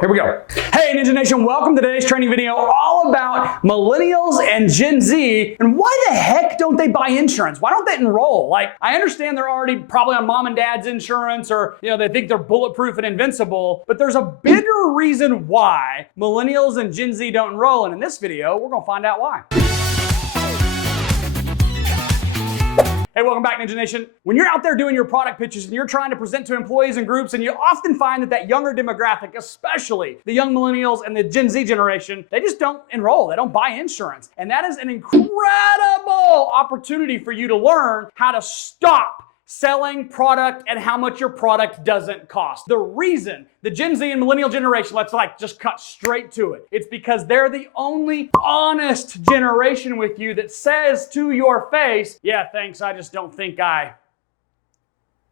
Here we go. Hey Ninja Nation, welcome to today's training video all about millennials and Gen Z and why the heck don't they buy insurance? Why don't they enroll? Like, I understand they're already probably on mom and dad's insurance or, they think they're bulletproof and invincible, but there's a bigger reason why millennials and Gen Z don't enroll. And in this video, we're gonna find out why. Hey, welcome back, Ninja Nation. When you're out there doing your product pitches and you're trying to present to employees and groups, and you often find that younger demographic, especially the young millennials and the Gen Z generation, they just don't enroll. They don't buy insurance. And that is an incredible opportunity for you to learn how to stop selling product and how much your product doesn't cost. The reason the Gen Z and millennial generation, let's just cut straight to it. It's because they're the only honest generation with you that says to your face, yeah, thanks, I just don't think I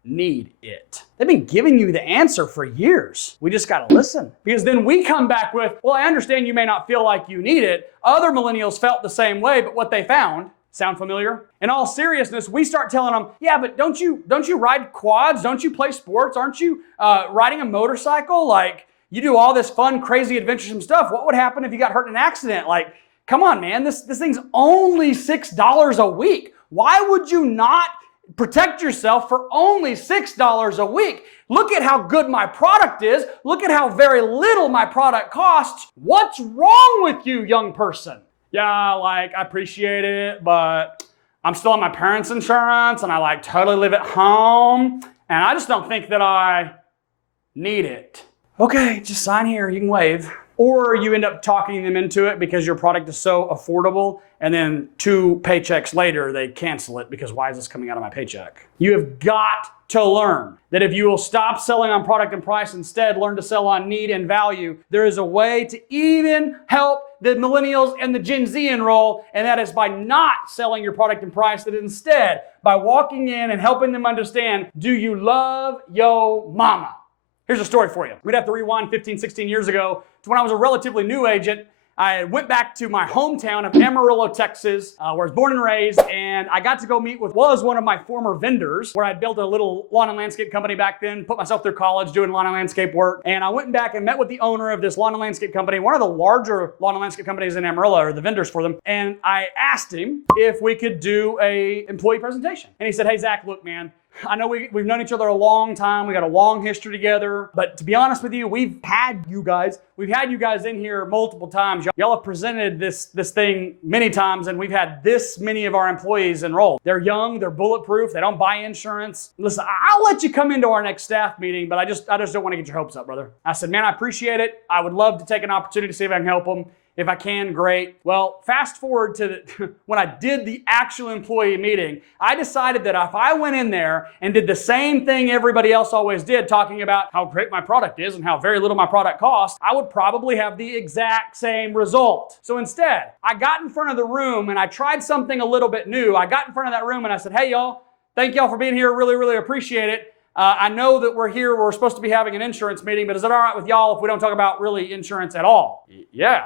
need it. They've been giving you the answer for years. We just gotta listen. Because then we come back with, well, I understand you may not feel like you need it. Other millennials felt the same way, but what they found, sound familiar? In all seriousness, we start telling them, yeah, but don't you ride quads? Don't you play sports? Aren't you riding a motorcycle? Like, you do all this fun, crazy, adventuresome stuff. What would happen if you got hurt in an accident? Like, come on, man, this thing's only $6 a week. Why would you not protect yourself for only $6 a week? Look at how good my product is. Look at how very little my product costs. What's wrong with you, young person? Yeah, I appreciate it, but I'm still on my parents' insurance and I totally live at home and I just don't think that I need it. Okay, just sign here, you can waive. Or you end up talking them into it because your product is so affordable and then 2 paychecks later they cancel it because why is this coming out of my paycheck? You have got to learn that if you will stop selling on product and price, instead learn to sell on need and value, there is a way to even help the millennials and the Gen Z enroll, and that is by not selling your product and price, that instead by walking in and helping them understand, do you love yo mama? Here's a story for you. We'd have to rewind 15, 16 years ago to when I was a relatively new agent. I went back to my hometown of Amarillo, Texas, where I was born and raised, and I got to go meet with one of my former vendors, where I'd built a little lawn and landscape company back then, put myself through college doing lawn and landscape work, and I went back and met with the owner of this lawn and landscape company, one of the larger lawn and landscape companies in Amarillo, or the vendors for them, and I asked him if we could do a employee presentation. And he said, hey, Zach, look, man, I know we've known each other a long time. We got a long history together. But to be honest with you, we've had you guys in here multiple times. Y'all have presented this thing many times, and we've had this many of our employees enrolled. They're young, they're bulletproof, they don't buy insurance. Listen, I'll let you come into our next staff meeting, but I just don't want to get your hopes up, brother. I said, man, I appreciate it. I would love to take an opportunity to see if I can help them. If I can, great. Well, fast forward to when I did the actual employee meeting, I decided that if I went in there and did the same thing everybody else always did, talking about how great my product is and how very little my product costs, I would probably have the exact same result. So instead, I got in front of the room and I tried something a little bit new. I got in front of that room and I said, hey, y'all, thank y'all for being here. Really, really appreciate it. I know that we're supposed to be having an insurance meeting, but is it all right with y'all if we don't talk about really insurance at all? Yeah,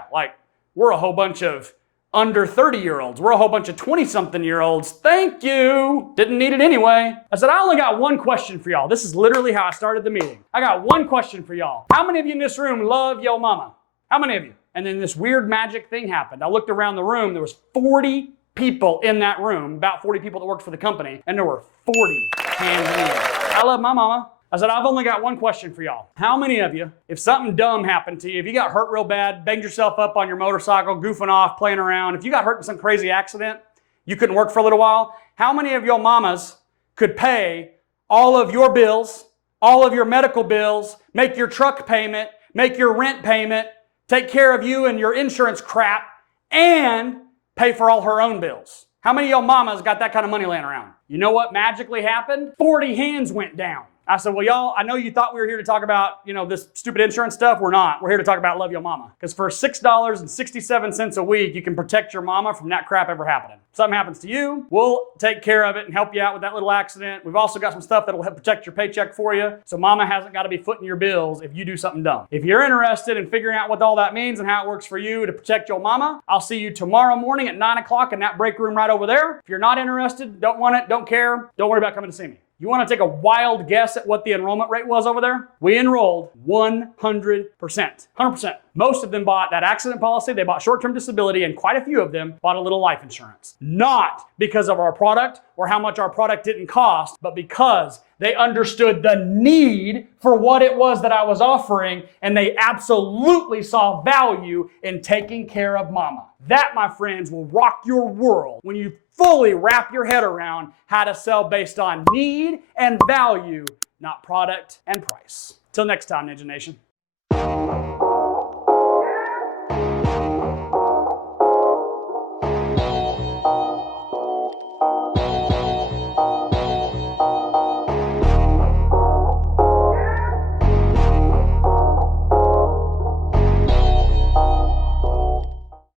we're a whole bunch of under 30-year-olds. We're a whole bunch of 20-something-year-olds. Thank you. Didn't need it anyway. I said, I only got one question for y'all. This is literally how I started the meeting. I got one question for y'all. How many of you in this room love yo mama? How many of you? And then this weird magic thing happened. I looked around the room. There was 40 people in that room, about 40 people that worked for the company, and there were 40 hands in the air. I love my mama. I said, I've only got one question for y'all. How many of you, if something dumb happened to you, if you got hurt real bad, banged yourself up on your motorcycle, goofing off, playing around, if you got hurt in some crazy accident, you couldn't work for a little while, how many of your mamas could pay all of your bills, all of your medical bills, make your truck payment, make your rent payment, take care of you and your insurance crap, and pay for all her own bills? How many of your mamas got that kind of money laying around? You know what magically happened? 40 hands went down. I said, well, y'all, I know you thought we were here to talk about, this stupid insurance stuff. We're not. We're here to talk about love your mama. Because for $6.67 a week, you can protect your mama from that crap ever happening. If something happens to you, we'll take care of it and help you out with that little accident. We've also got some stuff that'll help protect your paycheck for you, so mama hasn't got to be footing your bills if you do something dumb. If you're interested in figuring out what all that means and how it works for you to protect your mama, I'll see you tomorrow morning at 9 o'clock in that break room right over there. If you're not interested, don't want it, don't care, don't worry about coming to see me. You want to take a wild guess at what the enrollment rate was over there? We enrolled 100%. 100%. Most of them bought that accident policy, they bought short-term disability, and quite a few of them bought a little life insurance. Not because of our product or how much our product didn't cost, but because they understood the need for what it was that I was offering, and they absolutely saw value in taking care of mama. That, my friends, will rock your world when you fully wrap your head around how to sell based on need and value, not product and price. Till next time, Ninja Nation.